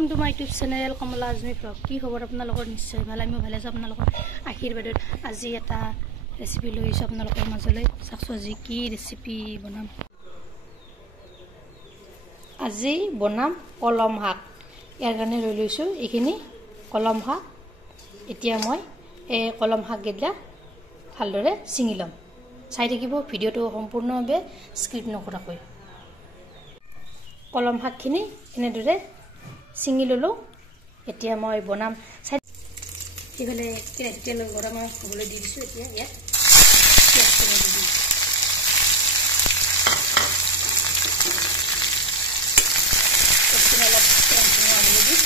welcome to my YouTube channel Kamala Azmi blog की खबर আপোনালোকৰ নিশ্চয় ভাল আমি ভালে আছো আপোনালোকৰ আশীৰ্বাদত আজি এটা ৰেচিপি লৈ আহিছো আপোনালোকৰ মাজলৈ চাকছো আজি কি ৰেচিপি বনাম আজি বনাম কলম শাক ইয়াৰ কাৰণে লৈ লৈছো এইখিনি কলম শাক এতিয়া মই এই কলম শাক গেডলা ভালদৰে চিঙি লম চাই থাকিব ভিডিওটো সম্পূৰ্ণভাৱে স্ক্ৰিপ্ট নকৰাকৈ কলম শাকখিনি এনেদৰে চিঙি ললো এতিয়া মই বনাম ইফালে কেৰাহীত তেল গৰম হ'বলৈ দি দিছো এতিয়া ইয়াত পিয়াজ কৰি দিম অলপ হ'বলৈ দিম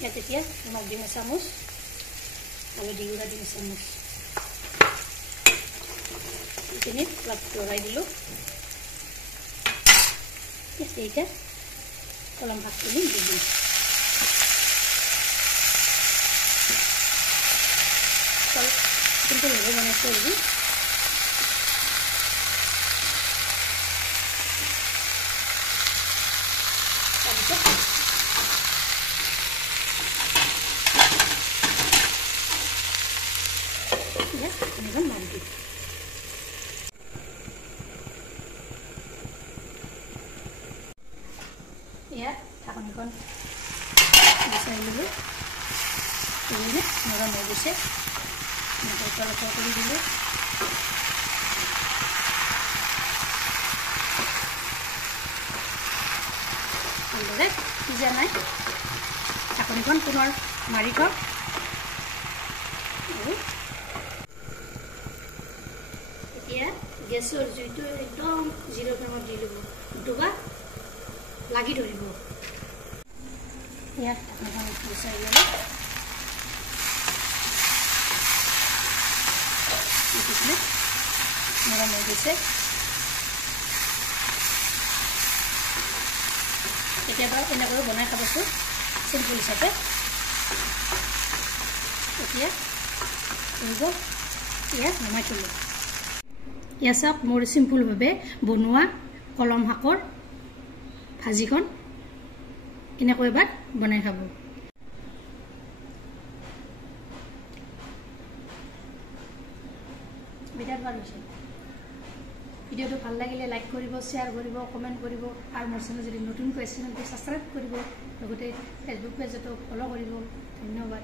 ইয়াত এতিয়া নিমখ দিম চামুচ হালধি গুঁড়া দিম চামুচ এইখিনি অলপ লৰাই দিলো এতিয়া কলম শাকখিনি দি দিম চিম্পলভাৱে বনাইছোঁ আজি ইয়াত ঢাকনিখন গুচাই ললো নৰম হৈ গৈছে তলফ কৰি দিলো ভালদৰে সিজা নাই ঢাকনিখন পুনৰ মাৰি থওঁ এতিয়া গেছৰ জুইটো একদম 0 ফ্লেমত দি ল'ব দুবা লাগি ধৰিব ইয়াত ঢাকনিখন গুচাই ল'লো নৰম হৈ গৈছে কেতিয়াবা এনেকৈ বনাই খাবচোন চিম্পল হিচাপে এতিয়া কৰিব ইয়াত নমাই থ'লোঁ ইয়াত চাওক মোৰ চিম্পলভাৱে বনোৱা কলম শাকৰ ভাজিখন এনেকৈ এবাৰ বনাই খাব বিৰাট ভাল হৈছে ভিডিওটো ভাল লাগিলে লাইক কৰিব শ্বেয়াৰ কৰিব কমেণ্ট কৰিব আৰু মোৰ চেনেল যদি নতুনকৈ আছে চেনেলটো ছাবস্ক্ৰাইব কৰিব লগতে ফেচবুক পেজতো ফ'ল' কৰিব ধন্যবাদ